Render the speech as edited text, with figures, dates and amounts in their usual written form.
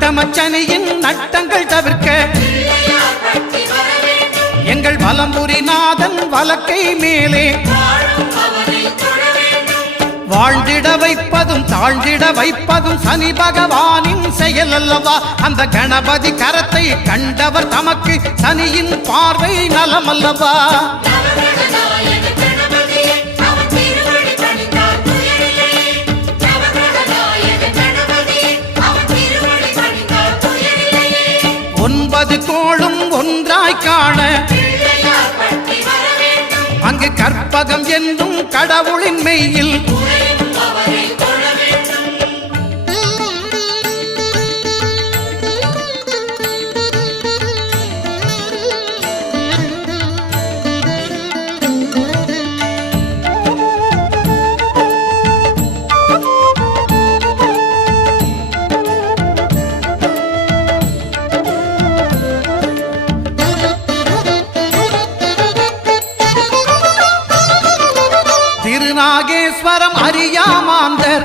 அட்டமச்சனியின் நட்டங்கள் தவிர்க்க எங்கள் வலம்புரிநாதன் வலக்கை மேலே வாழ்ந்திட வைப்பதும் தாழ்ந்திட வைப்பதும் சனி பகவானின் செயல் அல்லவா. அந்த கணபதி கரத்தை கண்டவர் தமக்கு சனியின் பார்வை நலம் அல்லவா. ஒன்பது கோளும் ஒன்றாய் காண அங்கு கற்பகம் என்னும் கடவுளின் மெய்யில் திருநாகேஸ்வரம் அறியாமாந்தர்